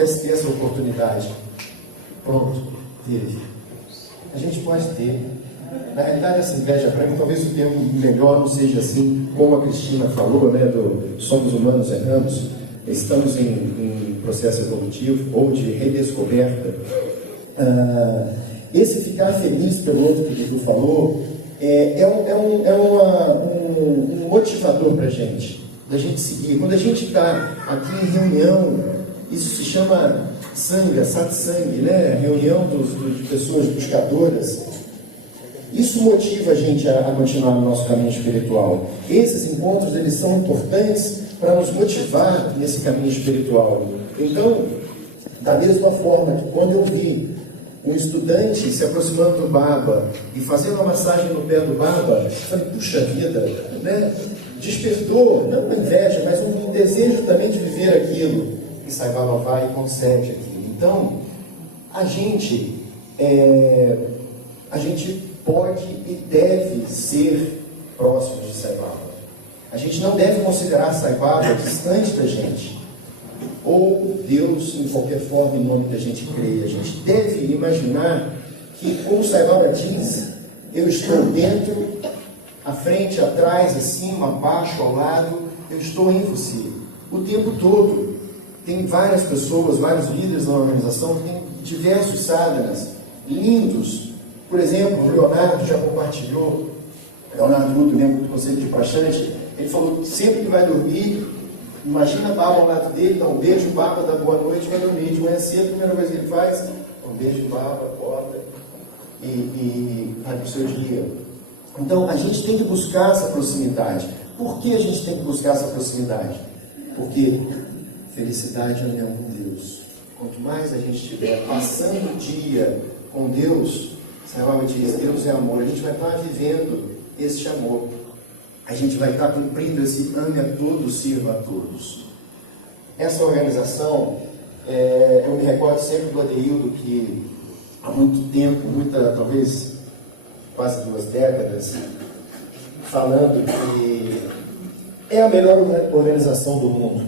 pudesse ter essa oportunidade? Pronto, teve. A gente pode ter. Na realidade, essa inveja, para mim, talvez o termo melhor não seja assim, como a Cristina falou, né, somos humanos erramos, estamos em processo evolutivo ou de redescoberta. Esse ficar feliz pelo outro que o Dudu falou é um motivador para a gente, da gente seguir. Quando a gente está aqui em reunião, isso se chama sanga, satsang, né? Reunião de pessoas buscadoras. Isso motiva a gente a continuar no nosso caminho espiritual. Esses encontros, eles são importantes para nos motivar nesse caminho espiritual. Então, da mesma forma que quando eu vi um estudante se aproximando do Baba e fazendo uma massagem no pé do Baba, eu falei, puxa vida, né? Despertou, não uma inveja, mas um desejo também de viver aquilo. E Sai Baba vai e concede aquilo. Então, a gente pode e deve ser próximo de Sai Baba. A gente não deve considerar Sai Baba distante da gente, ou Deus em qualquer forma em nome que a gente creia. A gente deve imaginar que, como Sai Baba diz, eu estou dentro, à frente, atrás, acima, abaixo, ao lado, eu estou em você o tempo todo. Tem várias pessoas, vários líderes na organização que têm diversos sadhanas lindos. Por exemplo, o Leonardo já compartilhou, Leonardo Guto, membro do Conselho de Praxante, ele falou que sempre que vai dormir, imagina a Baba ao lado dele, dá um beijo, o Baba dá boa noite, vai dormir. De manhã cedo, a primeira coisa que ele faz, um beijo, Baba, acorda e vai para o seu dia. Então, a gente tem que buscar essa proximidade. Por que a gente tem que buscar essa proximidade? Porque felicidade é união com Deus. Quanto mais a gente estiver passando o dia com Deus, Sai Baba diz, Deus é amor, a gente vai estar vivendo este amor. A gente vai estar cumprindo esse ame a todos, sirva a todos. Essa organização, eu me recordo sempre do Adeildo, que há muito tempo, talvez quase 2 décadas, falando que é a melhor organização do mundo.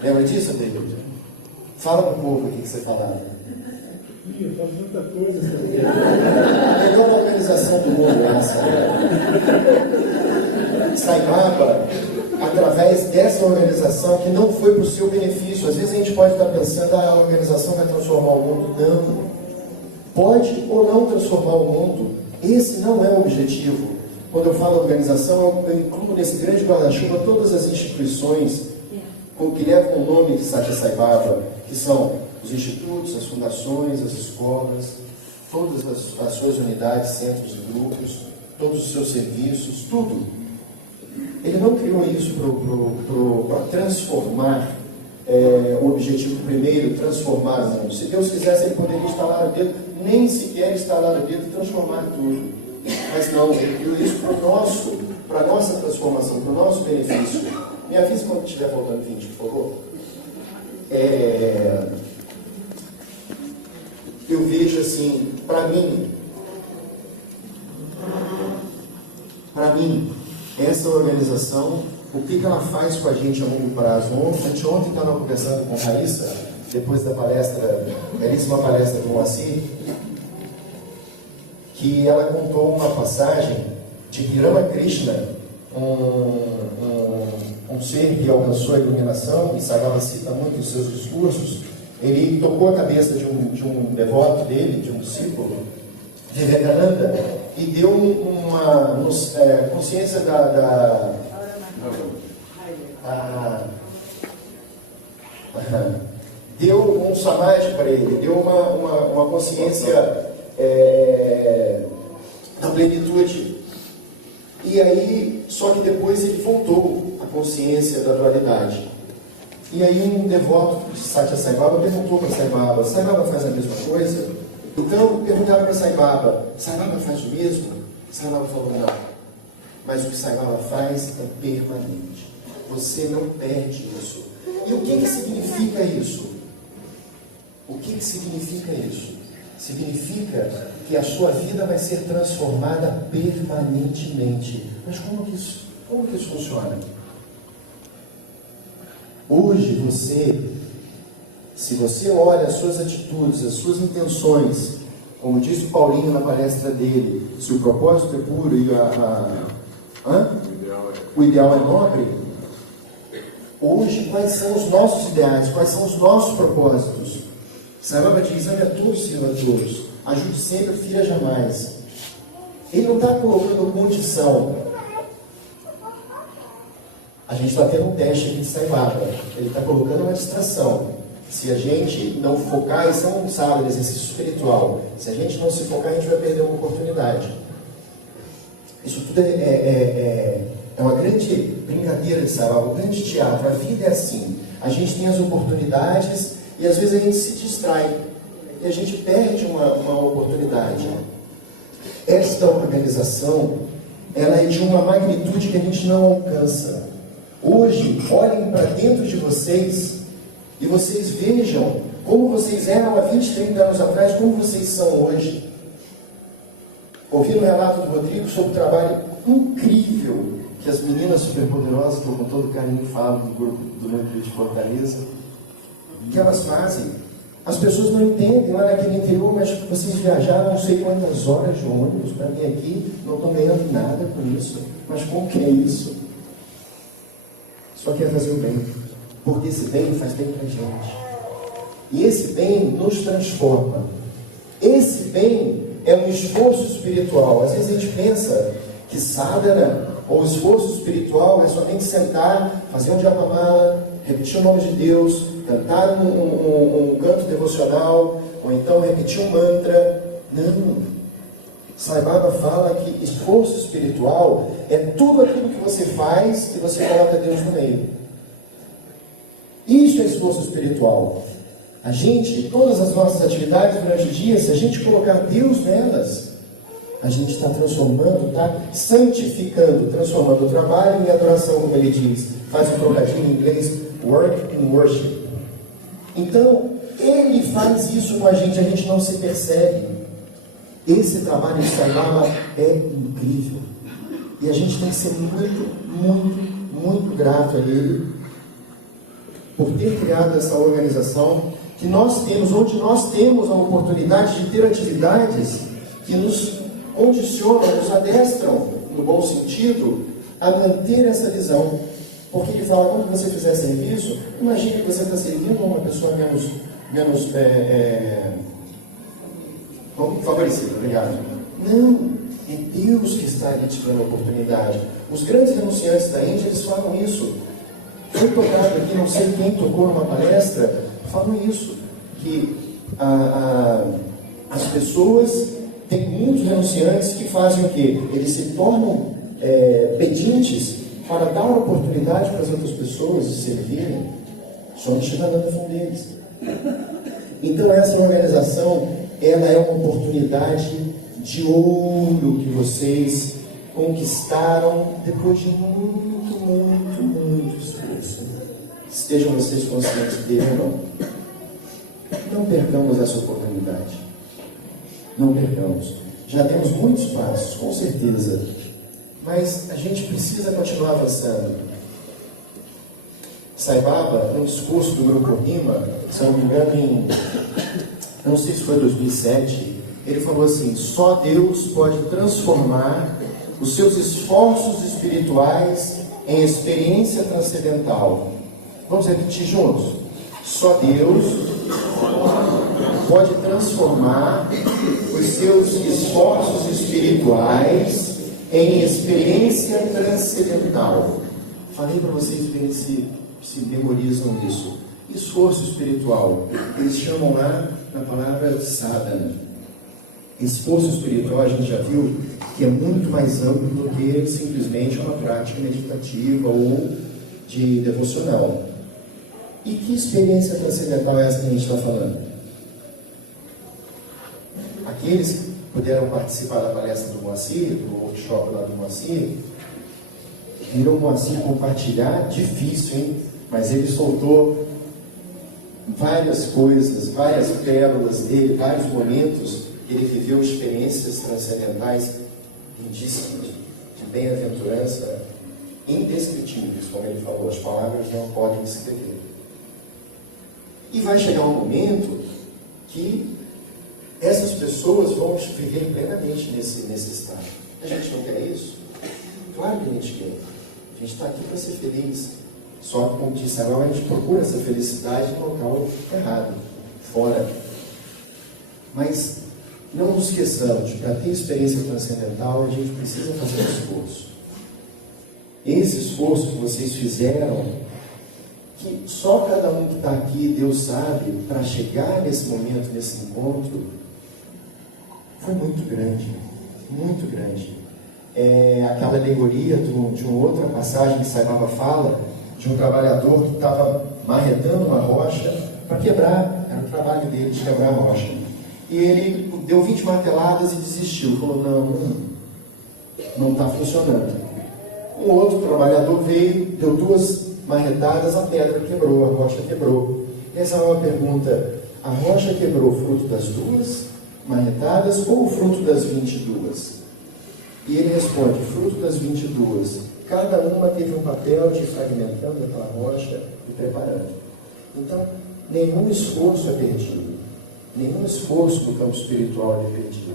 Lembra disso, Adeildo? Fala para o povo o que você falava. Eu faço muita coisa. A melhor organização do mundo é essa. Sai Baba, através dessa organização que não foi para o seu benefício. Às vezes a gente pode estar pensando, a organização vai transformar o mundo. Não. Pode ou não transformar o mundo. Esse não é o objetivo. Quando eu falo organização, eu incluo nesse grande guarda-chuva todas as instituições que levam o nome de Satya Sai Baba, que são os institutos, as fundações, as escolas, todas as suas unidades, centros e grupos, todos os seus serviços, tudo. Ele não criou isso para transformar, o objetivo primeiro, transformar o mundo. Se Deus quisesse, Ele poderia instalar o dedo, nem sequer instalar o dedo e transformar tudo. Mas não, Ele criou isso para a nossa transformação, para o nosso benefício. Me avise quando estiver faltando 20, por favor. Eu vejo assim, para mim, essa organização, o que ela faz com a gente a longo prazo? Ontem estava conversando com a Raíssa, depois da palestra, belíssima palestra do Moacir, que ela contou uma passagem de que Ramakrishna, um ser que alcançou a iluminação, e Sai Baba cita muito nos seus discursos, ele tocou a cabeça de um devoto dele, de um discípulo, de Vivekananda, e deu uma consciência deu um samadhi para ele, deu uma consciência da plenitude. E aí, só que depois ele voltou à consciência da dualidade. E aí um devoto de Satya Sai Baba perguntou para Sai Baba faz a mesma coisa? Então perguntaram para Sai Baba faz o mesmo? Sai Baba falou, não. Mas o que Sai Baba faz é permanente. Você não perde isso. E o que significa isso? O que significa isso? Significa que a sua vida vai ser transformada permanentemente. Mas como que isso funciona? Hoje você Se você olha as suas atitudes, as suas intenções, como disse o Paulinho na palestra dele, se o propósito é puro e o ideal é nobre, hoje quais são os nossos ideais, quais são os nossos propósitos? Sai Baba diz: ame a todos, sirva a todos, ajude sempre, fira jamais. Ele não está colocando condição. A gente está tendo um teste aqui de Sai Baba. Ele está colocando uma distração. Se a gente não focar, isso é um sábado, exercício espiritual. Se a gente não se focar, a gente vai perder uma oportunidade. Isso tudo é uma grande brincadeira de Sai Baba, um grande teatro. A vida é assim. A gente tem as oportunidades e às vezes a gente se distrai. E a gente perde uma oportunidade. Esta organização, ela é de uma magnitude que a gente não alcança. Hoje, olhem para dentro de vocês e vocês vejam como vocês eram há 20, 30 anos atrás, como vocês são hoje. Ouviram o relato do Rodrigo sobre o trabalho incrível que as meninas superpoderosas, que eu com todo carinho falo do grupo do Núcleo de Fortaleza, que elas fazem. As pessoas não entendem lá naquele interior, mas vocês viajaram não sei quantas horas de ônibus para vir aqui, não estão ganhando nada com isso. Mas como que é isso? Só quer fazer o bem, porque esse bem faz bem para a gente. E esse bem nos transforma. Esse bem é um esforço espiritual. Às vezes a gente pensa que sadhana, ou esforço espiritual, é somente sentar, fazer um japamala, repetir o nome de Deus, cantar um canto devocional, ou então repetir um mantra. Não. Sai Baba fala que esforço espiritual é tudo aquilo que você faz e você coloca Deus no meio. Isso é esforço espiritual. A gente, todas as nossas atividades durante o dia, se a gente colocar Deus nelas, a gente está transformando, está santificando, transformando o trabalho em adoração, como ele diz. Faz um trocadilho em inglês, work and worship. Então, ele faz isso com a gente não se percebe. Esse trabalho de Sai Baba é incrível. E a gente tem que ser muito, muito, muito grato a ele por ter criado essa organização que nós temos, onde nós temos a oportunidade de ter atividades que nos condicionam, nos adestram, no bom sentido, a manter essa visão. Porque ele fala, quando você fizer serviço, imagine que você está servindo uma pessoa menos favorecida, obrigado. Não, é Deus que está ali te dando a oportunidade. Os grandes renunciantes da Índia, eles falam isso. Foi tocado aqui, não sei quem tocou numa palestra, falam isso, que as pessoas, tem muitos renunciantes que fazem o quê? Eles se tornam pedintes para dar oportunidade para as outras pessoas de servirem, só não estiver dando a fundo deles. Então essa organização, ela é uma oportunidade de ouro que vocês conquistaram depois de muito, muito, muito esforço. Estejam vocês conscientes dele ou não. Não percamos essa oportunidade. Não percamos. Já demos muitos passos, com certeza. Mas a gente precisa continuar avançando. Sai Baba, no discurso do Grupo Rima, se não me engano, não sei se foi 2007, ele falou assim: só Deus pode transformar os seus esforços espirituais em experiência transcendental. Vamos repetir juntos? Só Deus pode transformar os seus esforços espirituais em experiência transcendental. Falei para vocês verem se memorizam isso. Esforço espiritual, eles chamam lá na palavra sadhana. Esforço espiritual, a gente já viu que é muito mais amplo do que simplesmente uma prática meditativa ou de devocional. E que experiência transcendental é essa que a gente está falando? Aqueles que puderam participar da palestra do Moacir, do workshop lá do Moacir, viram o Moacir compartilhar, difícil, hein? Mas ele soltou várias coisas, várias pérolas dele, vários momentos que ele viveu experiências transcendentais lindíssimas, de bem-aventurança, indescritíveis, como ele falou, as palavras não podem descrever. E vai chegar um momento que essas pessoas vão viver plenamente nesse estado. A gente não quer isso? Claro que a gente quer. A gente está aqui para ser feliz. Só que, como disse agora, a gente procura essa felicidade no local errado, fora. Mas não nos esqueçamos, para ter experiência transcendental, a gente precisa fazer um esforço. Esse esforço que vocês fizeram, que só cada um que está aqui, Deus sabe, para chegar nesse momento, nesse encontro, foi muito grande, muito grande. Aquela alegoria de uma outra passagem que Sai Baba fala, de um trabalhador que estava marretando uma rocha para quebrar, era o trabalho dele de quebrar a rocha. E ele deu 20 marteladas e desistiu, falou, não está funcionando. Um outro trabalhador veio, deu 2 marretadas, a pedra quebrou, a rocha quebrou. Essa é uma pergunta, a rocha quebrou fruto das 2 marretadas ou fruto das 22? E ele responde, fruto das 22. Cada uma teve um papel de ir fragmentando aquela rocha e preparando. Então, nenhum esforço é perdido. Nenhum esforço no campo espiritual é perdido.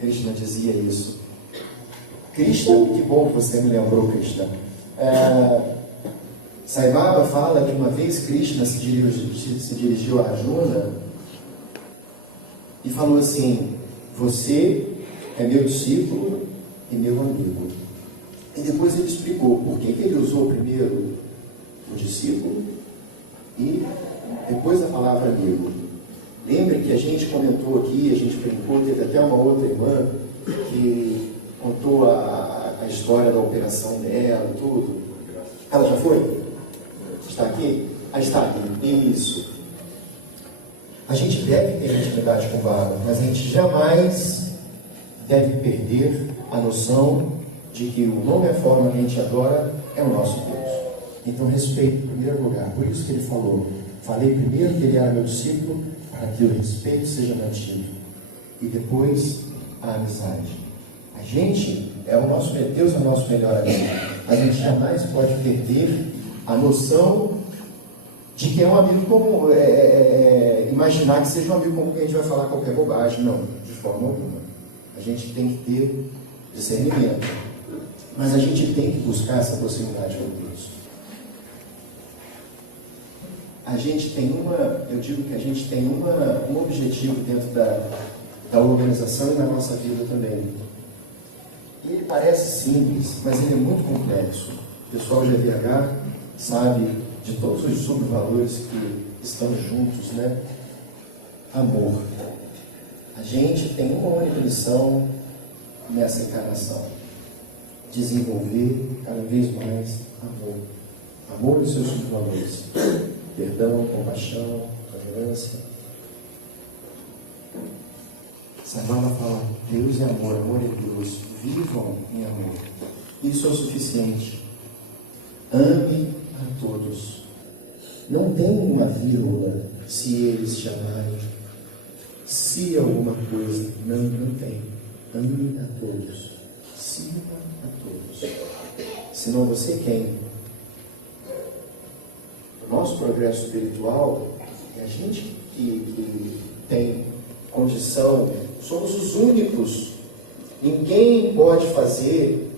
Krishna dizia isso. Krishna, que bom que você me lembrou, Krishna. Sai Baba fala que uma vez Krishna se dirigiu a Arjuna e falou assim, você é meu discípulo e meu amigo. E depois ele explicou por que ele usou primeiro o discípulo e depois a palavra amigo. Lembre que a gente comentou aqui, a gente brincou, teve até uma outra irmã que contou a história da operação dela, tudo. Ela já foi? Está aqui? Está aqui. Isso. A gente deve ter intimidade com o Baba, mas a gente jamais deve perder a noção de que o nome e a forma que a gente adora é o nosso Deus. Então respeito em primeiro lugar. Por isso que ele falou, falei primeiro que ele era meu discípulo, para que o respeito seja mantido. E depois a amizade. A gente Deus é o nosso melhor amigo. A gente jamais pode perder a noção de que é um amigo comum, imaginar que seja um amigo comum que a gente vai falar qualquer bobagem. Não, de forma alguma. A gente tem que ter discernimento. Mas a gente tem que buscar essa proximidade com Deus. A gente tem eu digo que a gente tem um objetivo dentro da organização e na nossa vida também. E ele parece simples, mas ele é muito complexo. O pessoal de GVH sabe de todos os subvalores que estão juntos, né? Amor. A gente tem uma única missão nessa encarnação: desenvolver cada vez mais amor. Amor e seus subvalores: perdão, compaixão, tolerância. Sai Baba fala: Deus é amor, amor é Deus. Vivam em amor. Isso é o suficiente. Ame a todos. Não tem uma vírgula se eles te amarem. Se alguma coisa. Não tem. Ame a todos. Sirva a todos. Senão você quem? O nosso progresso espiritual é a gente que tem condição. Somos os únicos. Ninguém pode fazer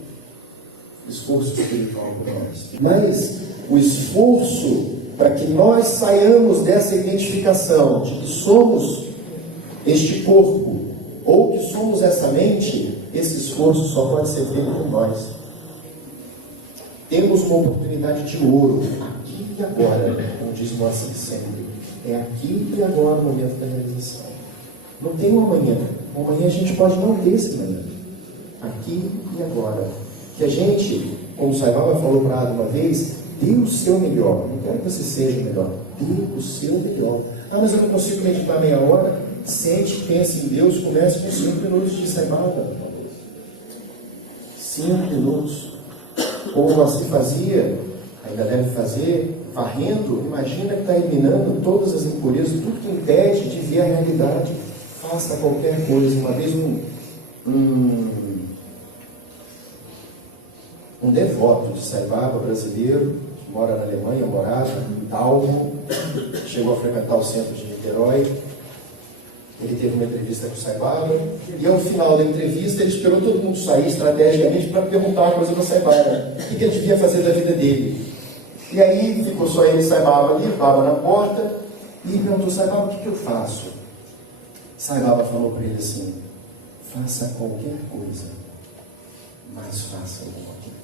esforço espiritual por nós. Mas o esforço para que nós saiamos dessa identificação de que somos este corpo ou que somos essa mente, esse esforço só pode ser feito por nós. Temos uma oportunidade de ouro, aqui e agora, como diz o nosso sempre. É aqui e agora o momento da realização. Não tem um amanhã. Um amanhã a gente pode não ter esse amanhã. Aqui e agora. Que a gente, como o Sai Baba falou para Ada uma vez, dê o seu melhor. Não quero que você seja o melhor. Dê o seu melhor. Mas eu não consigo meditar meia hora. Sente, pense em Deus, comece com 5 minutos de Sai Baba. 5 minutos. Como você fazia, ainda deve fazer, varrendo, imagina que está eliminando todas as impurezas, tudo que impede de ver a realidade. Faça qualquer coisa. Uma vez um devoto de Sai Baba brasileiro, que mora na Alemanha, morava em Dalmo, chegou a frequentar o centro de Niterói. Ele teve uma entrevista com o Saibaba, e ao final da entrevista ele esperou todo mundo sair estrategicamente para perguntar uma coisa para o Saibaba, o que ele devia fazer da vida dele. E aí ficou só ele e Saibaba ali, Baba na porta, e perguntou: Saibaba, o que eu faço? Saibaba falou para ele assim: faça qualquer coisa, mas faça alguma coisa.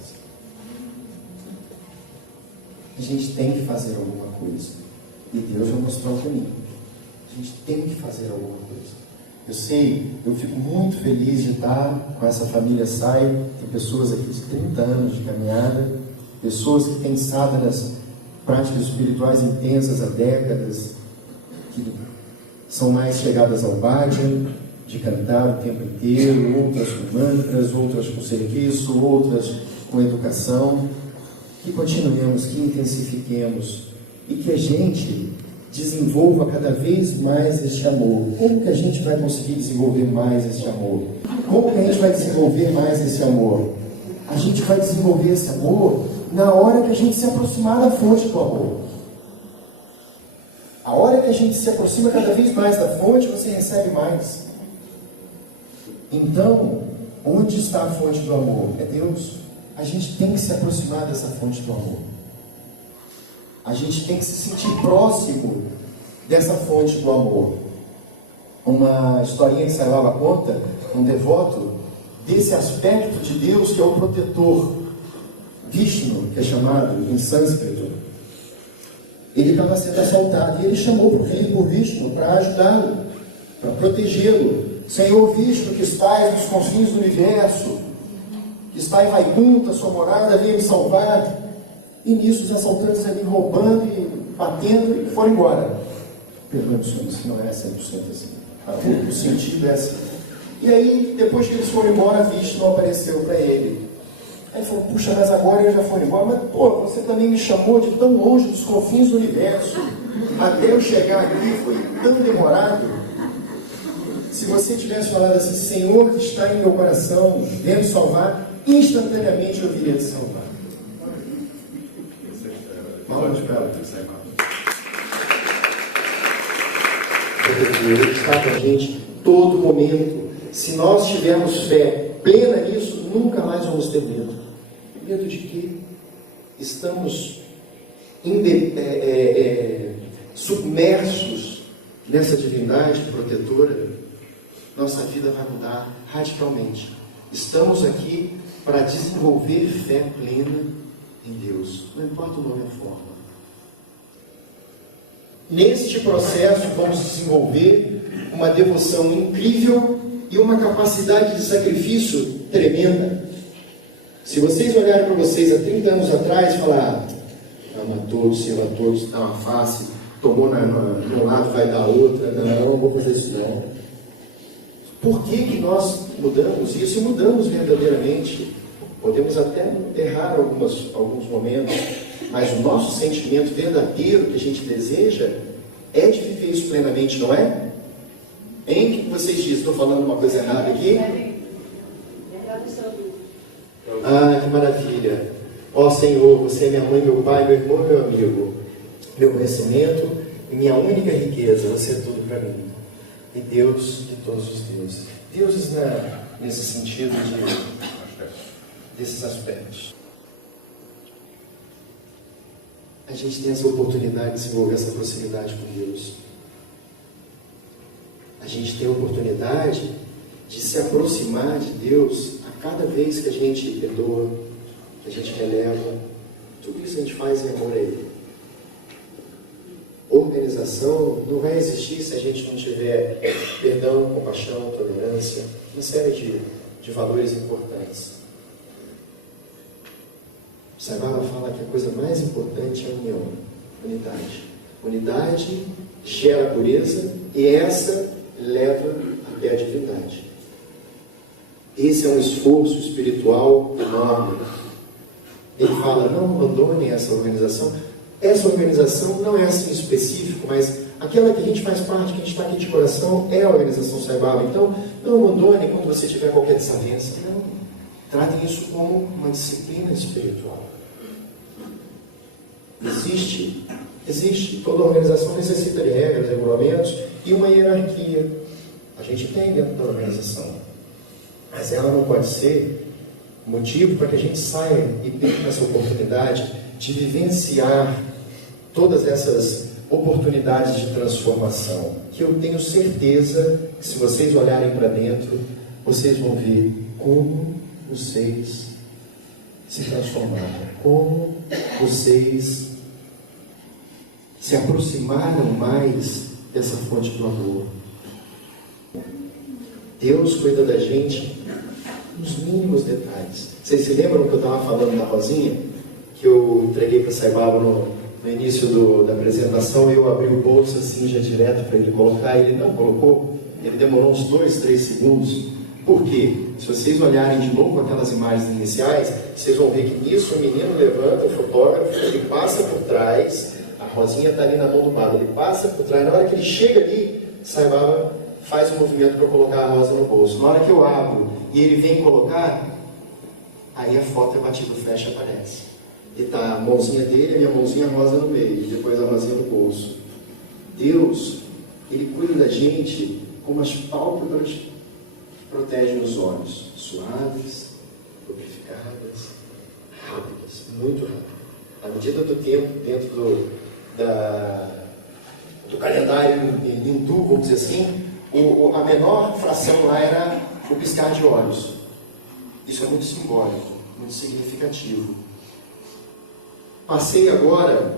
A gente tem que fazer alguma coisa, e Deus vai mostrar o caminho. A gente tem que fazer alguma coisa. Eu sei, eu fico muito feliz de estar com essa família SAI. Tem pessoas aqui de 30 anos de caminhada, pessoas que têm estado nas práticas espirituais intensas há décadas, que são mais chegadas ao bhajan, de cantar o tempo inteiro, outras com mantras, outras com serviço, outras com educação. Que continuemos, que intensifiquemos e que a gente desenvolva cada vez mais este amor. Como que a gente vai conseguir desenvolver mais este amor? Como que a gente vai desenvolver mais esse amor? A gente vai desenvolver esse amor na hora que a gente se aproximar da fonte do amor. A hora que a gente se aproxima cada vez mais da fonte, você recebe mais. Então, onde está a fonte do amor? É Deus. A gente tem que se aproximar dessa fonte do amor. A gente tem que se sentir próximo dessa fonte do amor. Uma historinha que Saibaba conta, um devoto, desse aspecto de Deus que é o protetor. Vishnu, que é chamado em sânscrito. Ele estava sendo assaltado e ele chamou por Vishnu para ajudá-lo, para protegê-lo. Senhor Vishnu, que estás nos confins do universo, que está em Vaikuntha, sua morada, venha me salvar. E nisso os assaltantes ali roubando e batendo e foram embora. Perdoe, senhor, isso não é 100% assim. O sentido é assim. E aí, depois que eles foram embora, Vishnu não apareceu para ele. Aí ele falou: puxa, mas agora eles já foram embora. Mas, pô, você também me chamou de tão longe dos confins do universo. Até eu chegar aqui foi tão demorado. Se você tivesse falado assim: Senhor, que está em meu coração, vem me salvar, instantaneamente eu viria te salvar. Palmas para ela. Ele está com a gente todo momento. Se nós tivermos fé plena nisso, nunca mais vamos ter medo. Medo de quê? Estamos submersos nessa divindade protetora. Nossa vida vai mudar radicalmente. Estamos aqui para desenvolver fé plena em Deus, não importa o nome e a forma. Neste processo vamos desenvolver uma devoção incrível e uma capacidade de sacrifício tremenda. Se vocês olharem para vocês há 30 anos atrás e falar: ama todos, serva todos, dá uma face, tomou de um lado, vai dar outra, não vou fazer isso não. Por que nós mudamos isso? E mudamos verdadeiramente. Podemos até errar alguns momentos, mas o nosso sentimento verdadeiro que a gente deseja é de viver isso plenamente, não é? Em que vocês dizem? Estou falando uma coisa errada aqui? Ah, que maravilha! Ó Senhor, você é minha mãe, meu pai, meu irmão, meu amigo, meu conhecimento e minha única riqueza. Você é tudo para mim. E Deus de todos os deuses. Deuses nesse sentido desses aspectos. A gente tem essa oportunidade de desenvolver essa proximidade com Deus. A gente tem a oportunidade de se aproximar de Deus a cada vez que a gente perdoa, que a gente releva. Tudo isso a gente faz em amor a Ele. Organização não vai existir se a gente não tiver perdão, compaixão, tolerância, uma série de valores importantes. Saibaba fala que a coisa mais importante é a união, unidade. Unidade gera pureza e essa leva até a divindade. Esse é um esforço espiritual enorme. Ele fala: não abandonem essa organização. Essa organização não é assim específico, mas aquela que a gente faz parte, que a gente está aqui de coração, é a organização Saibaba. Então, não abandone quando você tiver qualquer desavença. Não. Tratem isso como uma disciplina espiritual. Existe. Toda organização necessita de regras, regulamentos e uma hierarquia. A gente tem dentro da organização. Mas ela não pode ser motivo para que a gente saia e perca essa oportunidade de vivenciar todas essas oportunidades de transformação, que eu tenho certeza que se vocês olharem para dentro, vocês vão ver como vocês se transformaram, como vocês se aproximaram mais dessa fonte do amor. Deus cuida da gente nos mínimos detalhes. Vocês se lembram que eu estava falando da Rosinha? Que eu entreguei para o Saibaba no início da apresentação, e eu abri o bolso assim já direto para ele colocar, ele não colocou, ele demorou uns 2, 3 segundos. Por quê? Se vocês olharem de novo aquelas imagens iniciais, vocês vão ver que nisso o menino levanta, o fotógrafo, ele passa por trás, a Rosinha está ali na mão do Pablo, ele passa por trás, na hora que ele chega ali, Saibaba faz o movimento para colocar a rosa no bolso. Na hora que eu abro e ele vem colocar, aí a foto é batida, o flash aparece. E está a mãozinha dele, a minha mãozinha, a rosa no meio, e depois a rosinha no bolso. Deus, Ele cuida da gente como as pálpebras protegem os olhos, suaves, lubrificadas, rápidas, muito rápidas. À medida do tempo, dentro do calendário hindu, vamos dizer assim, a menor fração lá era o piscar de olhos. Isso é muito simbólico, muito significativo. Passei agora,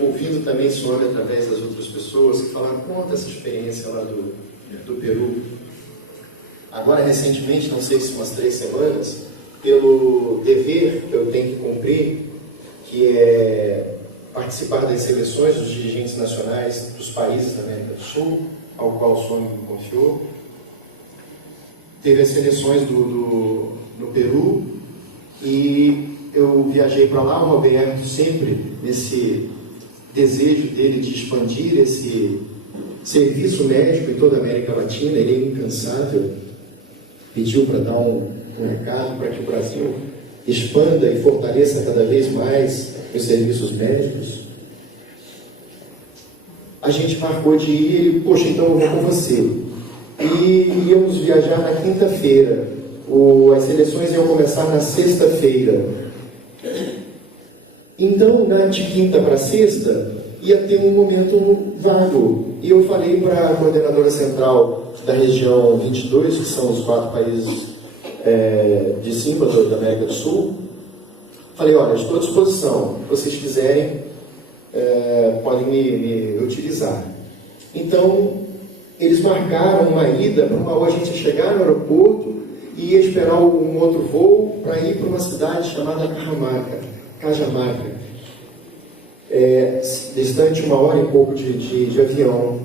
ouvindo também sobre através das outras pessoas que falaram, conta essa experiência lá do Peru. Agora, recentemente, não sei se umas 3 semanas, pelo dever que eu tenho que cumprir, que é participar das seleções dos dirigentes nacionais dos países da América do Sul, ao qual o senhor me confiou. Teve as seleções no Peru, e eu viajei para lá, o Roberto sempre nesse desejo dele de expandir esse serviço médico em toda a América Latina, ele é incansável, pediu para dar um recado para que o Brasil expanda e fortaleça cada vez mais os serviços médicos. A gente marcou de ir, ele, poxa, então eu vou com você. E íamos viajar na quinta-feira, as seleções iam começar na sexta-feira. Então, de quinta para sexta, ia ter um momento vago. E eu falei para a coordenadora central da região 22, que são os 4 países de cima da América do Sul, falei, olha, estou à disposição, se vocês quiserem, podem me utilizar. Então, eles marcaram uma ida para uma hora a gente chegar no aeroporto e ia esperar um outro voo para ir para uma cidade chamada Cajamarca, distante 1 hora e pouco de avião.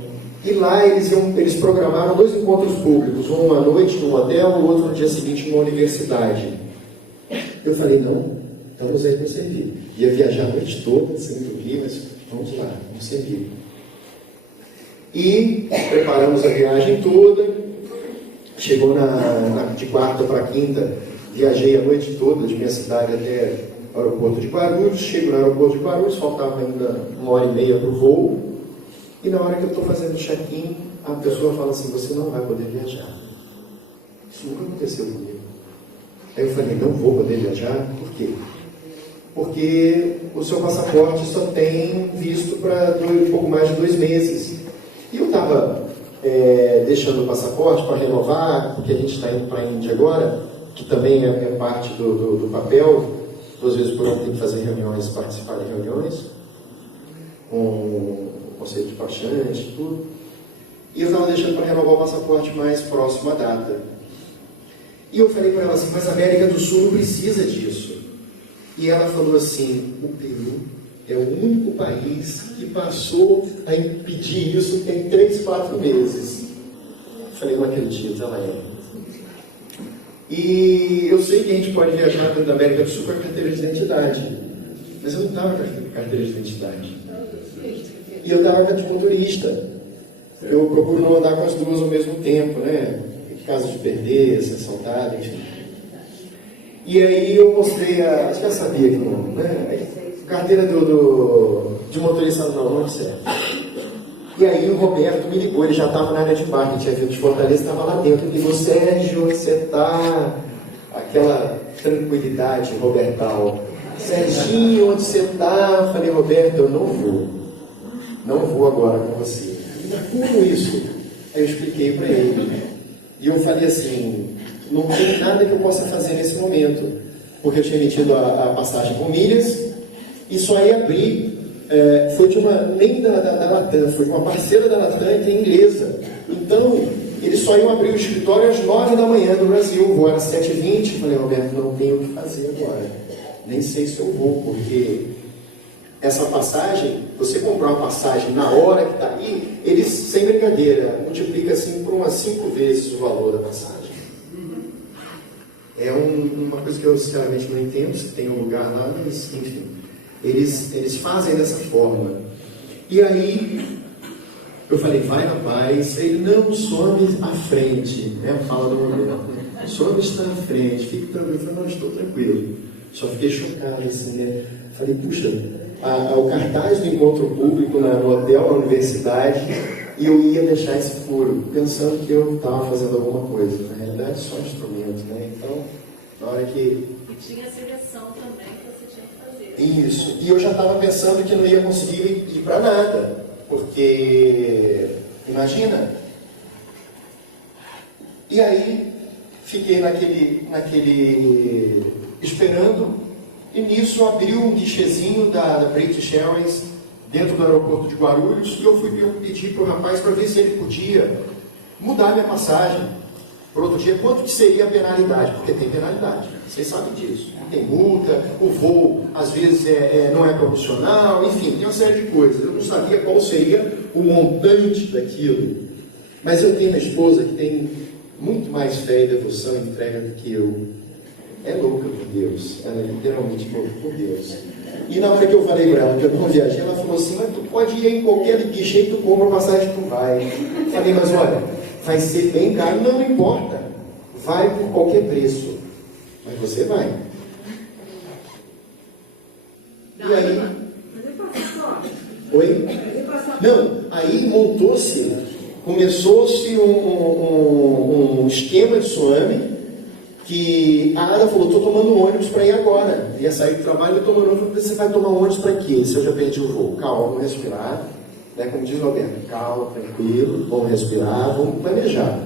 E lá eles programaram 2 encontros públicos, um à noite num hotel, o outro no dia seguinte numa universidade. Eu falei, não, estamos aí para servir. Ia viajar a noite toda, sem dormir, mas vamos lá, vamos servir. E preparamos a viagem toda, chegou de quarta para quinta, viajei a noite toda de minha cidade até o aeroporto de Guarulhos, chego no aeroporto de Guarulhos, faltava ainda 1h30 para o voo, e na hora que eu estou fazendo o check-in, a pessoa fala assim, você não vai poder viajar. Isso nunca aconteceu comigo. Aí eu falei, não vou poder viajar, por quê? Porque o seu passaporte só tem visto para um pouco mais de 2 meses. E eu estava deixando o passaporte para renovar, porque a gente está indo para a Índia agora, que também é parte do papel. 2 vezes por ano tem que fazer reuniões, participar de reuniões, com o conselho de despachante e tudo. E eu estava deixando para renovar o passaporte mais próximo à data. E eu falei para ela assim, mas a América do Sul não precisa disso. E ela falou assim, o Peru é o único país que passou a impedir isso em 3, 4 meses. Eu falei, não acredito, ela é. E eu sei que a gente pode viajar dentro da América do Sul com a carteira de identidade, mas eu não estava com a carteira de identidade. E eu estava de motorista. Eu procuro não andar com as 2 ao mesmo tempo, né? Em caso de perder, ser assaltado, enfim. E aí eu mostrei, acho que ela sabia que não, né? Aí, carteira de motorista não, não serve. E aí o Roberto me ligou, ele já estava na área de marketing, tinha vindo de Fortaleza, estava lá dentro. Ele ligou, Sérgio, você está... Aquela tranquilidade, Robertal. Serginho, onde você está? Falei, Roberto, eu não vou. Não vou agora com você. Como isso? Aí eu expliquei para ele. E eu falei assim, não tem nada que eu possa fazer nesse momento. Porque eu tinha emitido a passagem com milhas e só ia abrir... foi de uma, nem da Latam, foi de uma parceira da Latam que é inglesa. Então, eles só iam abrir o escritório às 9 da manhã do Brasil. O voo era 7h20. Falei, Roberto, não tenho o que fazer agora. Nem sei se eu vou, porque essa passagem, você comprar uma passagem na hora que está aí, eles, sem brincadeira, multiplica assim por umas 5 vezes o valor da passagem. É uma coisa que eu sinceramente não entendo, se tem um lugar lá, mas enfim. Eles fazem dessa forma. E aí, eu falei, vai na paz. Ele, não, some à frente. É a fala do Roberto. Some está à frente, fique tranquilo. Eu falei, não, estou tranquilo. Só fiquei chocado, assim, né? Falei, puxa, o cartaz do encontro público no hotel, na universidade, e eu ia deixar esse furo, pensando que eu estava fazendo alguma coisa. Na realidade, só instrumento, né? Então, na hora que... E tinha a seleção também que você tinha que fazer. Isso. E eu já estava pensando que não ia conseguir ir para nada. Porque, imagina. E aí, fiquei naquele esperando, e nisso abriu um guichezinho da British Airways dentro do aeroporto de Guarulhos, e eu fui pedir para o rapaz para ver se ele podia mudar minha passagem para outro dia. Quanto que seria a penalidade? Porque tem penalidade, vocês sabem disso. Tem multa, o voo às vezes não é promocional, enfim, tem uma série de coisas. Eu não sabia qual seria o montante daquilo. Mas eu tenho uma esposa que tem muito mais fé e devoção e entrega do que eu. É louca por Deus, ela é literalmente louca por Deus. E na hora que eu falei para ela que eu não viajei, ela falou assim, mas tu pode ir em qualquer jeito, tu compra a passagem, tu vai. Falei, mas olha, vai ser bem caro, não importa, vai por qualquer preço, mas você vai. E aí? Oi? Não, aí começou-se um esquema de tsunami, que a Ada falou, estou tomando ônibus para ir agora. Ia sair do trabalho, eu tomando ônibus. Você vai tomar ônibus para quê? Se eu já perdi o voo. Calma, vamos respirar. Né? Como diz o Roberto, calma, tranquilo, vamos respirar, vamos planejar.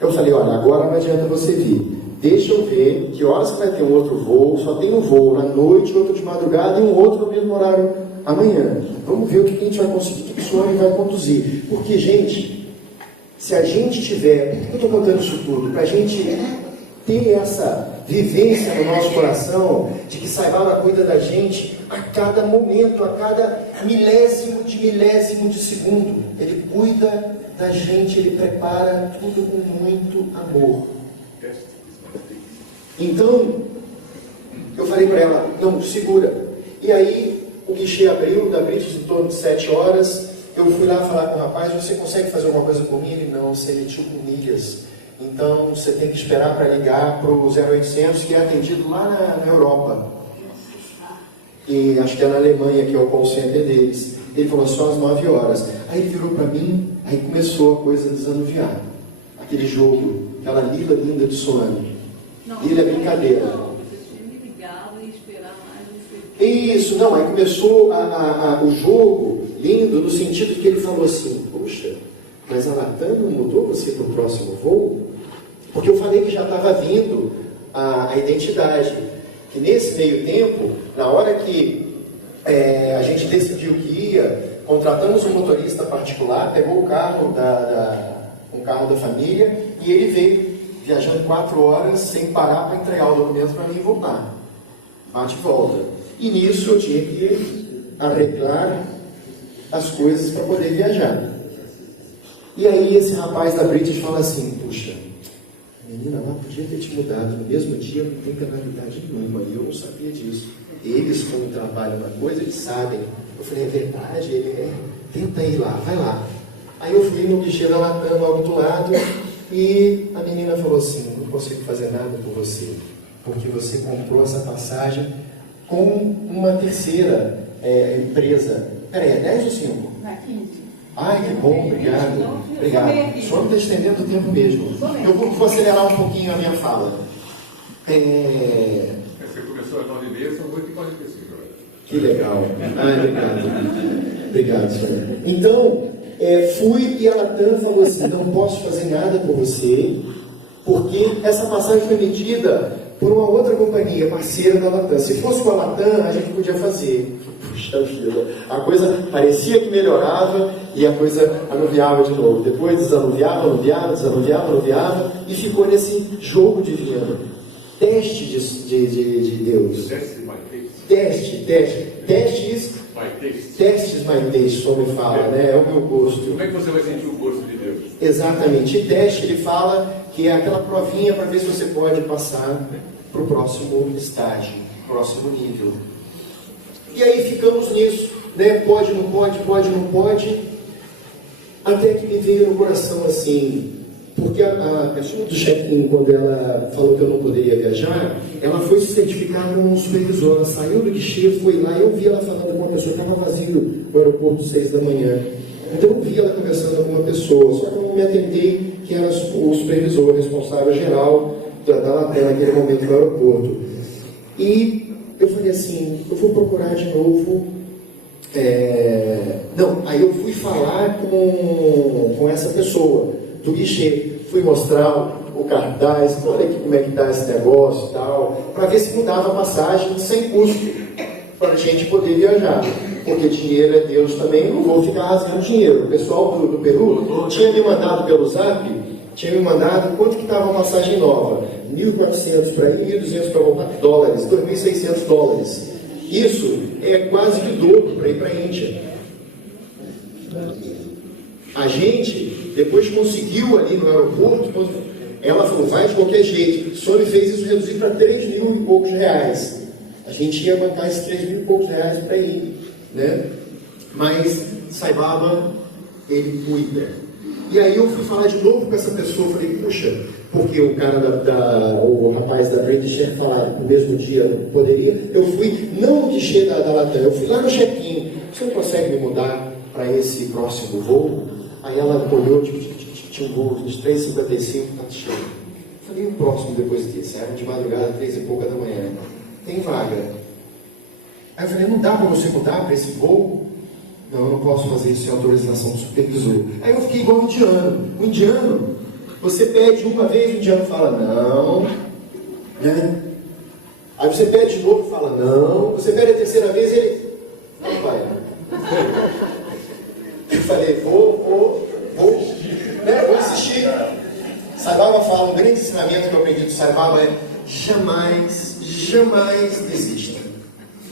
Eu falei, olha, agora não adianta você vir. Deixa eu ver que horas que vai ter um outro voo. Só tem um voo na noite, outro de madrugada e um outro no mesmo horário amanhã. Vamos ver o que a gente vai conseguir, o que o homem vai conduzir. Porque, gente, se a gente tiver... Por que eu estou contando isso tudo? Para a gente ter essa vivência no nosso coração de que Saibaba cuida da gente a cada momento, a cada milésimo de segundo. Ele cuida da gente, ele prepara tudo com muito amor. Então, eu falei para ela, não, segura. E aí, o guichê abriu, da British em torno de 7 horas. Eu fui lá falar com o rapaz, você consegue fazer alguma coisa por mim? Ele, não, você emitiu com milhas. Então, você tem que esperar para ligar para o 0800, que é atendido lá na Europa. E acho que é na Alemanha, que é o call center deles. Ele falou, só às 9 horas. Aí ele virou para mim, aí começou a coisa desanuviar. Aquele jogo, aquela lila linda de tsunami. Lila é brincadeira. Não, você tinha me ligado e esperar mais você. Isso, não, aí começou o jogo lindo, no sentido que ele falou assim, poxa, mas a Latam não mudou você para o próximo voo? Porque eu falei que já estava vindo a identidade. Que nesse meio tempo, na hora que a gente decidiu que ia, contratamos um motorista particular, pegou o carro um carro da família, e ele veio viajando 4 horas sem parar para entregar o documento para mim e voltar. Bate e volta. E nisso eu tinha que arreglar as coisas para poder viajar. E aí esse rapaz da British fala assim, puxa, menina lá podia ter te mudado no mesmo dia, não tem penalidade nenhuma, e eu não sabia disso. Eles, como trabalham na coisa, eles sabem. Eu falei, é verdade? Ele tenta ir lá, vai lá. Aí eu fui no guichê da Latam, logo do lado, e a menina falou assim, não consigo fazer nada por você, porque você comprou essa passagem com uma terceira empresa. Peraí, é 10 ou 5? Na 15. Ai, que bom, obrigado. Obrigado. O senhor está estendendo o tempo mesmo. Eu vou acelerar um pouquinho a minha fala. Você começou às 9h30, são 8h45 agora. Que legal. Ai, obrigado. Obrigado, senhor. Então, fui e a Latam falou assim, não posso fazer nada por você, porque essa passagem foi emitida por uma outra companhia, parceira da Latam. Se fosse com a Latam, a gente podia fazer. Puxa vida, a coisa parecia que melhorava e a coisa anuviava de novo. Depois desanuviava, anuviava e ficou nesse jogo divino. Teste de Deus. Testes my taste, como ele fala, né? É o meu gosto. Como é que você vai sentir o gosto de Deus? Exatamente. E teste, ele fala que é aquela provinha para ver se você pode passar para o próximo estágio, próximo nível. E aí ficamos nisso, né? Pode, não pode. Até que me veio no coração assim, porque a pessoa do check-in, quando ela falou que eu não poderia viajar, ela foi se certificar com um supervisor. Ela saiu do guichê, foi lá, e eu vi ela falando com uma pessoa, estava vazio o aeroporto 6 da manhã. Então eu vi ela conversando com uma pessoa, só que eu não me atentei que era o supervisor, responsável geral da Latam naquele momento no aeroporto. E eu falei assim, eu vou procurar de novo. Aí eu fui falar com essa pessoa do guichê, fui mostrar o cartaz, olha aqui como é que está esse negócio e tal, para ver se mudava a passagem sem custo, para a gente poder viajar, porque dinheiro é Deus também, não vou ficar rasgando dinheiro. O pessoal do Peru tinha me mandado pelo Zap, quanto que estava a passagem nova, 1.400 para ir, 1.200 para voltar, dólares, 2.600 dólares. Isso é quase que o dobro para ir para a Índia. A gente, depois conseguiu ali no aeroporto, ela falou, vai de qualquer jeito. Só me fez isso reduzir para 3 mil e poucos reais. A gente ia bancar esses 3 mil e poucos reais para ir, né? Mas Saibaba, ele cuida. E aí eu fui falar de novo com essa pessoa, falei, puxa, porque o cara o rapaz da British Air falar no mesmo dia não poderia, eu fui, não no guichê da Latam, eu fui lá no check-in, você não consegue me mudar para esse próximo voo? Aí ela olhou, tinha um voo 23h55, tá cheio. Falei, o próximo depois desse, era de madrugada, 3 e pouca da manhã, tem vaga. Aí eu falei, não dá para você mudar para esse voo? Não, eu não posso fazer isso sem autorização do supervisor. Aí eu fiquei igual o indiano. O indiano, você pede uma vez, o indiano fala não, né? Aí você pede de novo e fala não. Você pede a terceira vez e ele não vai. Eu falei, vou insistir. Saibaba fala, um grande ensinamento que eu aprendi do Saibaba é jamais desista.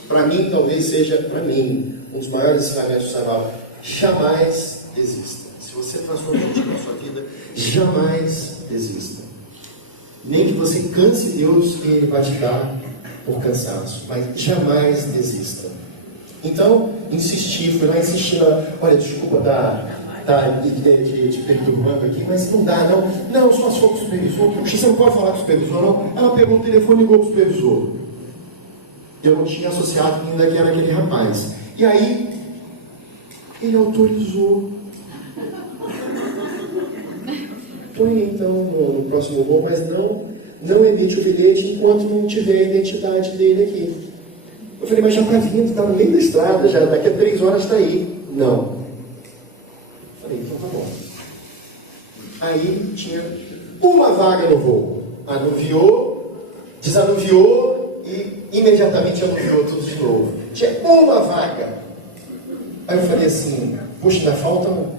Para mim, talvez seja, um dos maiores ensinamentos do Saibaba. Jamais desista. Se você transformou um dia na sua vida, jamais desista. Nem que você canse Deus, que Ele vai te dar por cansaço. Mas jamais desista. Então, fui lá insistir. Olha, desculpa te perturbando aqui, mas não dá, não. Não, só sou com o supervisor. Puxa, você não pode falar com o supervisor, não? Ela pegou o telefone e ligou para o supervisor. Eu não tinha associado ainda que era aquele rapaz. E aí, ele autorizou. Põe então no próximo voo, mas não emite o bilhete enquanto não tiver a identidade dele aqui. Eu falei, mas já está vindo, está no meio da estrada, já daqui a 3 horas está aí. Não. Falei, então tá bom. Aí tinha uma vaga no voo. Anuviou, desanuviou e imediatamente anuviou tudo de novo. Tinha uma vaga. Aí eu falei assim, puxa, ainda faltam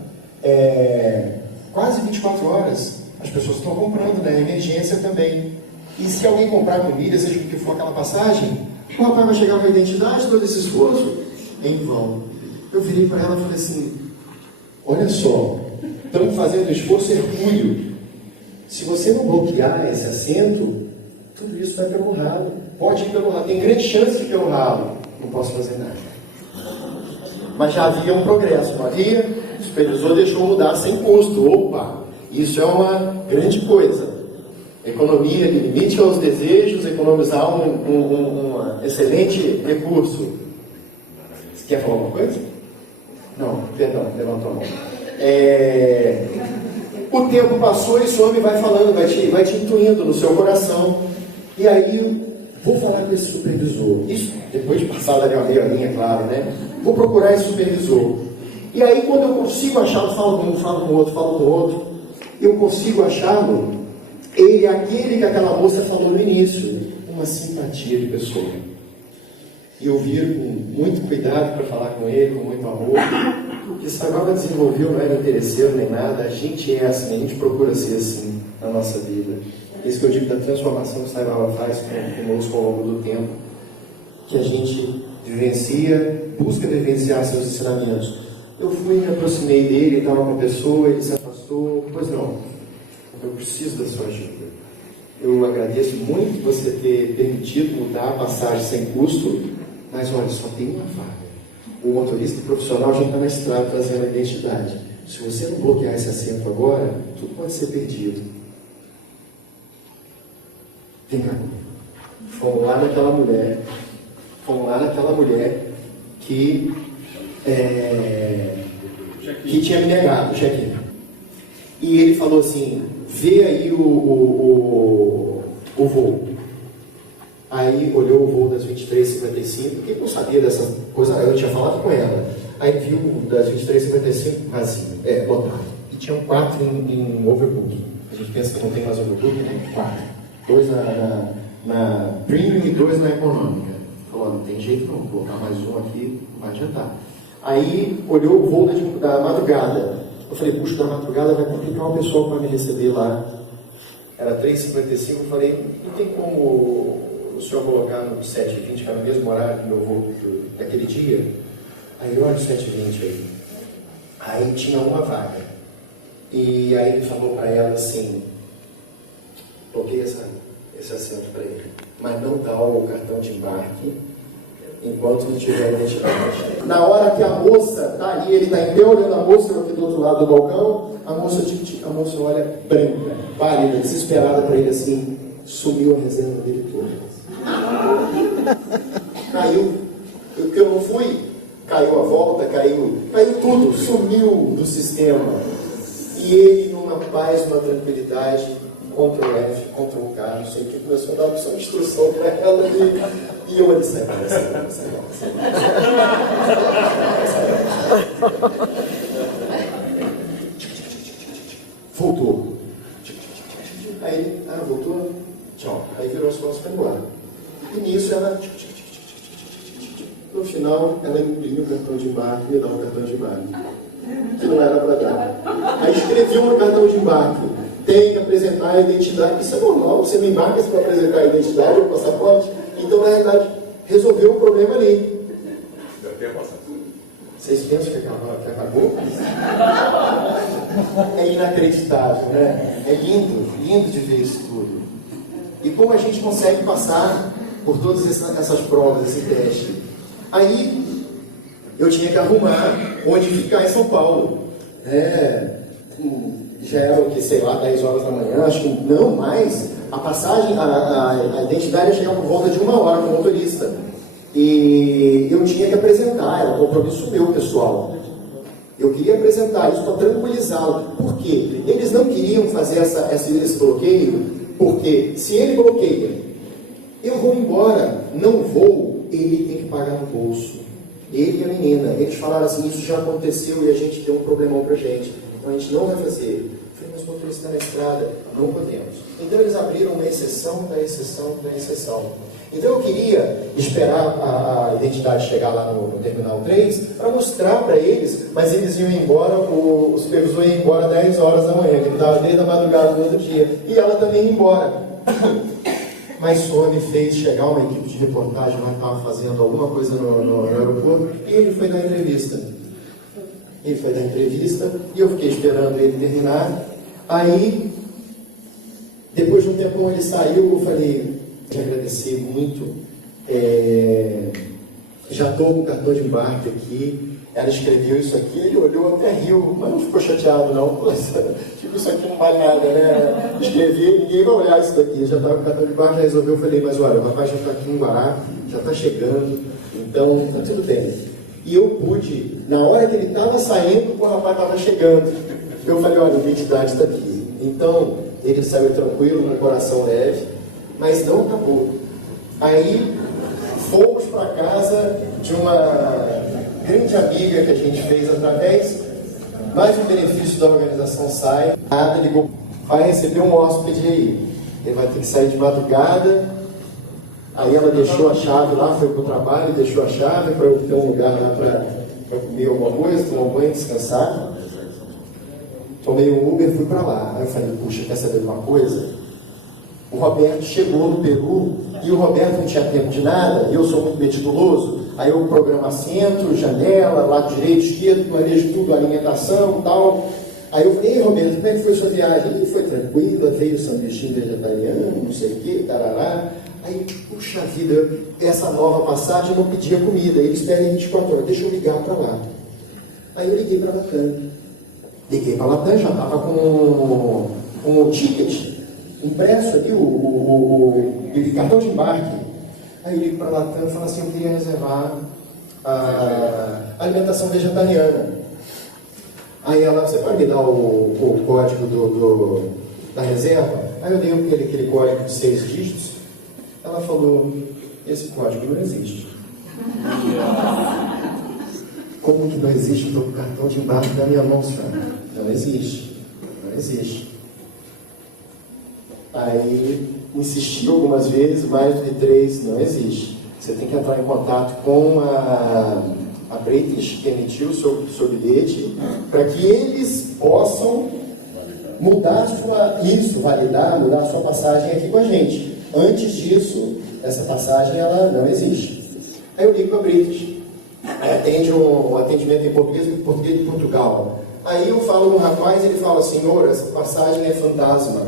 quase 24 horas. As pessoas estão comprando, né? Emergência também. E se alguém comprar com milha, seja o que for aquela passagem, o rapaz vai chegar com a identidade, todo esse esforço, em vão. Eu virei para ela e falei assim, olha só, estamos fazendo esforço hercúleo. Se você não bloquear esse assento, tudo isso vai pelo ralo. Pode ir pelo ralo, tem grande chance de ir pelo ralo. Não posso fazer nada. Mas já havia um progresso, não havia? O supervisor deixou mudar sem custo. Opa, isso é uma grande coisa. Economia que limite aos desejos, economizar um excelente recurso. Você quer falar alguma coisa? Não, perdão, levantou a mão. O tempo passou e esse homem vai falando, vai te intuindo no seu coração. E aí, vou falar com esse supervisor. Isso, depois de passar ali uma meia horinha, claro, né? Vou procurar esse supervisor. E aí, quando eu consigo achá-lo, falo com um, falo com outro, eu consigo achá-lo, ele é aquele que aquela moça falou no início, uma simpatia de pessoa. E eu viro com muito cuidado para falar com ele, com muito amor. Porque Saibaba desenvolveu, não era interesseiro nem nada, a gente é assim, a gente procura ser assim na nossa vida. Isso que eu digo da transformação que Saibaba faz conosco ao longo do tempo, que a gente vivencia, busca vivenciar seus ensinamentos. Eu fui, me aproximei dele, estava com a pessoa, ele se afastou. Pois não, eu preciso da sua ajuda. Eu agradeço muito você ter permitido mudar a passagem sem custo, mas olha, só tem uma vaga. O motorista profissional já está na estrada trazendo a identidade. Se você não bloquear esse assento agora, tudo pode ser perdido. Vem cá. Fomos lá naquela mulher que tinha me negado o check-in. E ele falou assim, vê aí o voo. Aí olhou o voo das 23h55, porque não sabia dessa coisa, eu tinha falado com ela. Aí viu das 23h55 vazio, lotado. E tinham 4 em overbooking. A gente pensa que não tem mais overbooking, né? 4. 2 na premium e 2 na econômica. Falou, não tem jeito não, vou colocar mais um aqui, não vai adiantar. Aí olhou o voo da madrugada. Eu falei, puxa, da madrugada vai complicar uma pessoa para me receber lá. Era 3h55, eu falei, não tem como o senhor colocar no 7h20, que era o mesmo horário do meu voo daquele dia? Aí olha o 7h20 aí. Aí tinha uma vaga. E aí ele falou para ela assim, bloqueia esse assento para ele, mas não dá o cartão de embarque enquanto não tiver identidade. Na hora que a moça está ali, ele está em pé olhando a moça, eu aqui do outro lado do balcão, a moça olha branca, pálida, desesperada para ele assim, sumiu a reserva dele toda. Caiu, porque eu não fui, caiu a volta, caiu tudo, sumiu do sistema. E ele, numa paz, numa tranquilidade, Ctrl F, Ctrl K, não sei o que, começou a dar opção de instrução para ela e eu ali sai. Voltou. Aí ele, voltou? Tchau. Aí virou as costas para embora. E nisso ela, no final, ela imprimiu o cartão de embarque e me dá o cartão de embarque. Que não era para dar. Aí escrevi no cartão de embarque. Tem que apresentar a identidade. Isso é normal, você me embarca para apresentar a identidade ou o passaporte. Então, na realidade, resolveu o problema ali. Deve ter passado. Vocês pensam que acabou? É inacreditável, né? É lindo de ver isso tudo. E como a gente consegue passar por todas essas provas, esse teste. Aí, eu tinha que arrumar onde ficar em São Paulo. Já era o que, sei lá, 10 horas da manhã, acho que não mais. A passagem, a identidade ia chegar por volta de 1 hora com o motorista. E eu tinha que apresentar, era um compromisso meu, pessoal. Eu queria apresentar isso para tranquilizá-lo. Por quê? Eles não queriam fazer esse bloqueio, porque se ele bloqueia, eu vou embora, não vou, ele tem que pagar no bolso. Ele e a menina, eles falaram assim, isso já aconteceu e a gente tem um problemão pra gente. Então a gente não vai fazer. Eu falei, mas o motorista está na estrada, não podemos. Então eles abriram uma exceção da exceção da exceção. Então eu queria esperar a identidade chegar lá no Terminal 3 para mostrar para eles, mas eles iam embora, o supervisor ia embora às 10 horas da manhã, que ele estava desde a madrugada do outro dia, e ela também ia embora. Mas só me fez chegar uma equipe de reportagem lá que estava fazendo alguma coisa no aeroporto, e ele foi dar entrevista. Ele foi dar entrevista, e eu fiquei esperando ele terminar. Aí, depois de um tempo ele saiu, eu falei, quero agradecer muito, já estou com o cartão de embarque aqui. Ela escreveu isso aqui, ele olhou até riu, mas não ficou chateado não. Tipo, isso aqui não vale nada, né? Escrever, ninguém vai olhar isso daqui. Já estava com o cartão de embarque, já resolveu. Eu falei, mas olha, o rapaz já está aqui em Guará, já está chegando, então está tudo bem. E eu pude, na hora que ele estava saindo, o rapaz estava chegando. Eu falei, olha, a identidade está aqui. Então, ele saiu tranquilo, com o coração leve, mas não acabou. Aí, fomos para casa de uma grande amiga que a gente fez através, mais um benefício da organização SAI. Nada, ligou, vai receber um hóspede aí. Ele vai ter que sair de madrugada. Aí ela deixou a chave lá, foi para o trabalho, deixou a chave para eu ter um lugar lá para comer alguma coisa, tomar um banho, descansar. Tomei um Uber e fui para lá. Aí eu falei, puxa, quer saber de uma coisa? O Roberto chegou no Peru e o Roberto não tinha tempo de nada, e eu sou muito meticuloso. Aí eu programo assento, janela, lado direito, esquerdo, planejo tudo, alimentação e tal. Aí eu falei, ei Roberto, como é que foi sua viagem? Ele foi tranquila, veio sanduichinho vegetariano, não sei o que, tarará. Aí, puxa vida, essa nova passagem não pedia comida, eles pedem 24 horas, deixa eu ligar para lá. Aí eu liguei para a Latam. Liguei para a Latam, já estava com o ticket impresso ali, o cartão de embarque. Aí eu ligo para a Latam e falo assim, eu queria reservar a alimentação vegetariana. Aí ela, você pode me dar o código da reserva? Aí eu dei aquele código de 6 dígitos. Ela falou, esse código não existe. Como que não existe? Eu estou com o cartão de embarque da minha mão, senhora. Não existe. Não existe. Aí insistiu algumas vezes, mais de 3, não existe. Você tem que entrar em contato com a British, que emitiu o seu bilhete, para que eles possam validar, mudar a sua passagem aqui com a gente. Antes disso, essa passagem ela não existe. Aí eu ligo para a British, atende um atendimento em português de Portugal. Aí eu falo com o rapaz, ele fala, senhor, essa passagem é fantasma.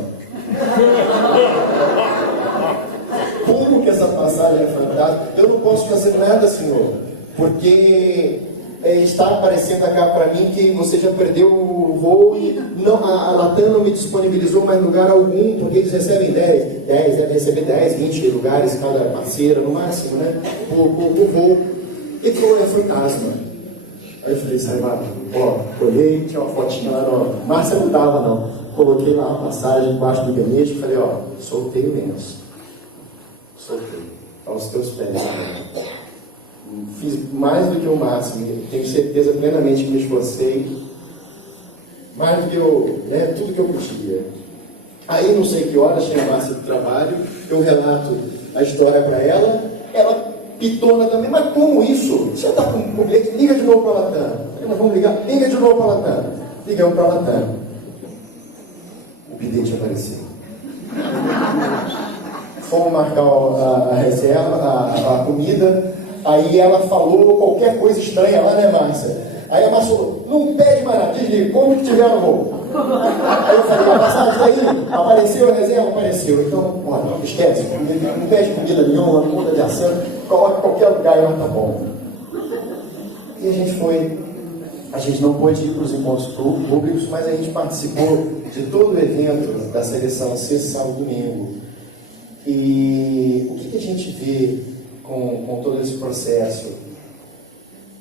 Como que essa passagem é fantasma? Eu não posso fazer nada, senhor, porque está aparecendo cá para mim que você já perdeu o voo e a Latam não me disponibilizou mais lugar algum, porque eles recebem 10, devem receber 10, 20 lugares cada parceira, no máximo, né? Por voo. Ele falou, é fantasma. Aí eu falei, sai lá, olhei, tinha uma fotinha lá, não. Márcia não dava, não. Coloquei lá a passagem embaixo do gabinete e falei, soltei o lenço. Soltei. Aos teus pés. Fiz mais do que o máximo, tenho certeza plenamente que me esforcei, mais do que tudo que eu podia. Aí, não sei que horas, tinha a Márcia do trabalho, eu relato a história para ela pitona também, mas como isso? Você está com um bilhete, liga de novo para a Latam. Nós vamos ligar, liga de novo para a Latam. Ligamos para a Latam. O bilhete apareceu. Fomos marcar a reserva, a comida. Aí ela falou qualquer coisa estranha lá, né, Márcia? Aí a Márcia falou, não pede mais nada, desliga, como que tiver no voo. Aí eu falei, a passagem aí, apareceu a reserva? Apareceu. Então, não esquece, não pede comida nenhuma, não muda de ação, coloca em qualquer lugar e tá bom. E a gente não pôde ir para os encontros públicos, mas a gente participou de todo o evento da seleção sexta, sábado e domingo. E o que a gente vê com todo esse processo?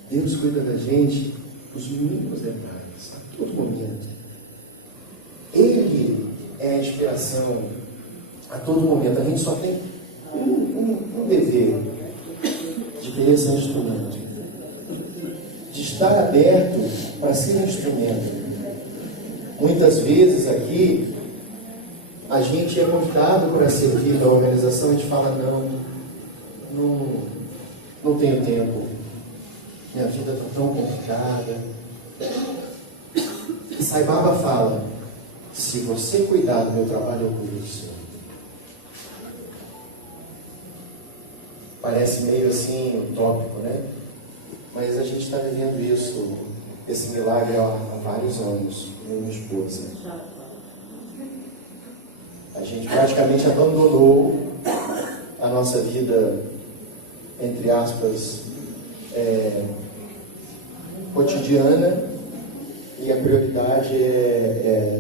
Deus cuida da gente os mínimos detalhes, a todo momento. Ele é a inspiração a todo momento. A gente só tem um dever de querer ser instrumento, de estar aberto para ser instrumento. Muitas vezes aqui a gente é convidado para servir da organização e a gente fala, não tenho tempo, minha vida está tão complicada. E Sai Baba fala, se você cuidar do meu trabalho, eu cuido do seu. Parece meio assim utópico, né? Mas a gente está vivendo isso, esse milagre há vários anos, eu e minha esposa. A gente praticamente abandonou a nossa vida, entre aspas, cotidiana, E a prioridade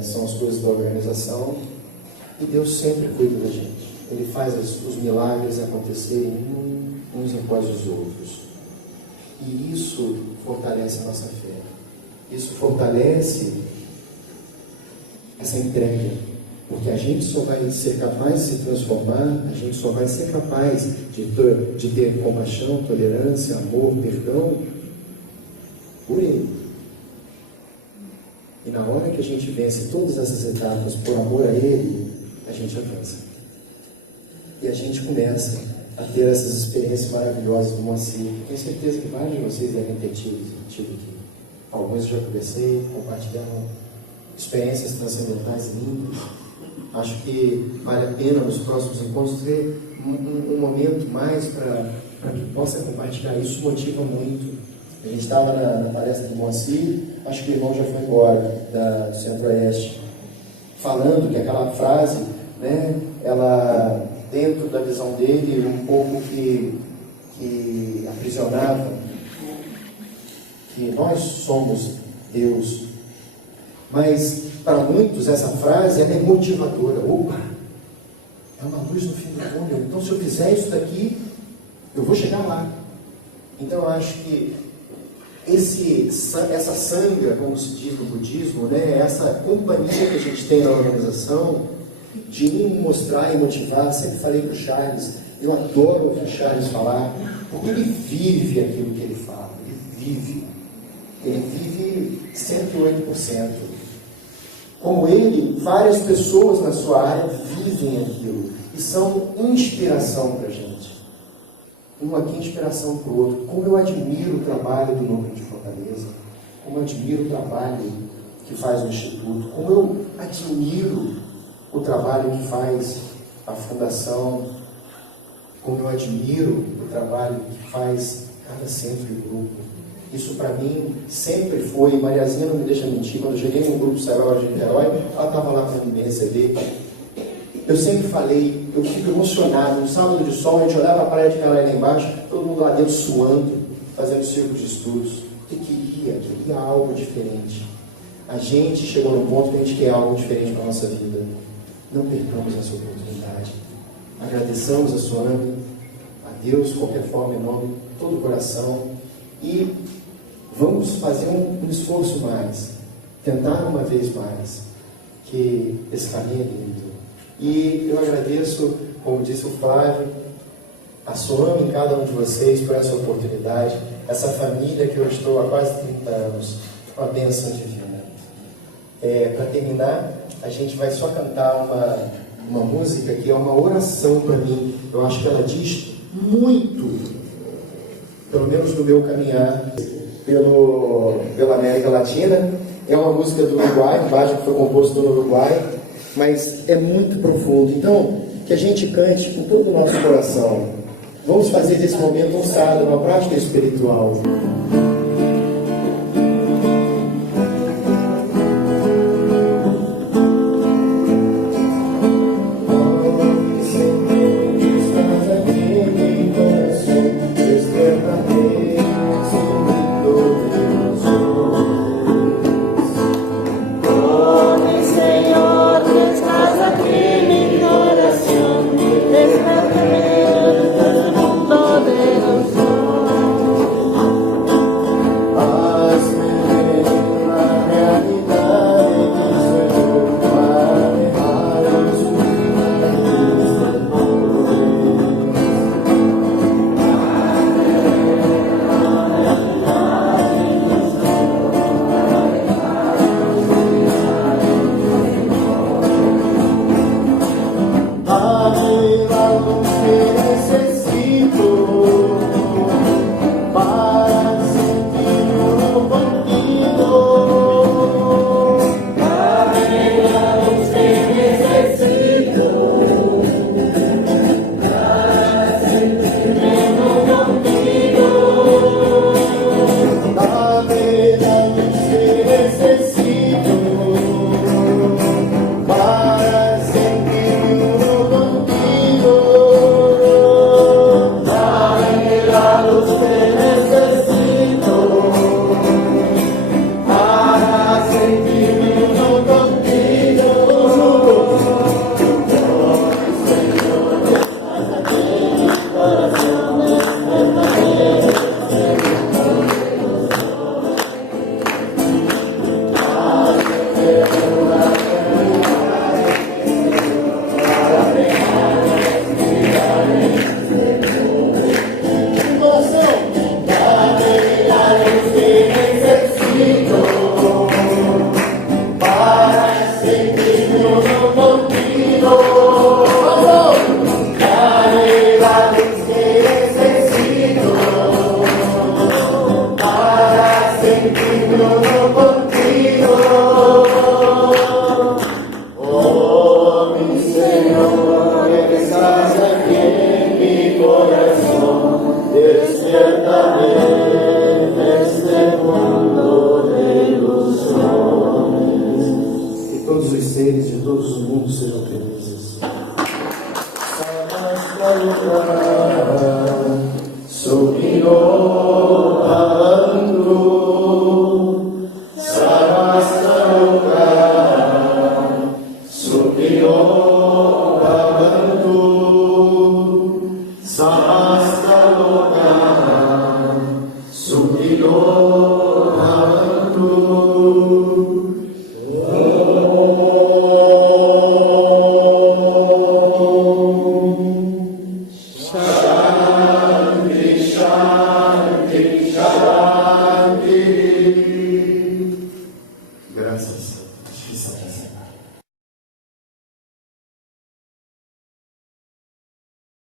são as coisas da organização. E Deus sempre cuida da gente. Ele faz os milagres acontecerem uns após os outros. E isso fortalece a nossa fé. Isso fortalece essa entrega. Porque a gente só vai ser capaz de se transformar, a gente só vai ser capaz de ter compaixão, tolerância, amor, perdão, por Ele. E na hora que a gente vence todas essas etapas por amor a Ele, a gente avança. E a gente começa a ter essas experiências maravilhosas do Moacir. Tenho certeza que vários de vocês devem ter tido aqui. Alguns eu já conversei, compartilharam experiências transcendentais lindas. Acho que vale a pena nos próximos encontros ter um momento mais para que possa compartilhar. Isso motiva muito. A gente estava na palestra do Moacir, acho que o irmão já foi embora do Centro-Oeste, falando que aquela frase, né, ela, dentro da visão dele, um pouco que aprisionava, que nós somos Deus. Mas, para muitos, essa frase ela é motivadora. Opa, é uma luz no fim do túnel. Então, se eu fizer isso daqui, eu vou chegar lá. Então, eu acho que essa sanga, como se diz no budismo, né, essa companhia que a gente tem na organização, de mostrar e motivar. Sempre falei para o Charles, eu adoro ouvir o Charles falar, porque ele vive aquilo que ele fala. Ele vive 108%. Como ele, várias pessoas na sua área vivem aquilo e são inspiração para a gente. Um aqui inspiração para o outro. Como eu admiro o trabalho do Núcleo de Fortaleza, como eu admiro o trabalho que faz o Instituto, como eu admiro o trabalho que faz a Fundação, como eu admiro o trabalho que faz cada centro e grupo. Isso para mim sempre foi. Mariazinha não me deixa mentir. Quando eu cheguei no grupo Sagrada de Niterói, ela estava lá para me receber. Eu sempre falei, eu fico emocionado. No sábado de sol, a gente olhava a praia de Niterói lá embaixo, todo mundo lá dentro suando, fazendo círculo de estudos. Eu queria algo diferente. A gente chegou no ponto que a gente quer algo diferente para a nossa vida. Não percamos essa oportunidade. Agradeçamos a Suane, a Deus, de qualquer forma, em nome de todo o coração. E vamos fazer um esforço mais, tentar uma vez mais, que esse caminho é lindo. E eu agradeço, como disse o Flávio, a Suame em cada um de vocês por essa oportunidade, essa família que eu estou há quase 30 anos, uma bênção divina. Para terminar, a gente vai só cantar uma música que é uma oração para mim. Eu acho que ela diz muito, pelo menos no meu caminhar pela América Latina. É uma música do Uruguai, baixo que foi composto no Uruguai, mas é muito profundo. Então, que a gente cante com todo o nosso coração. Vamos fazer desse momento um sábado, uma prática espiritual. Desperta todos os seres de todos os mundos sejam felizes. Samasta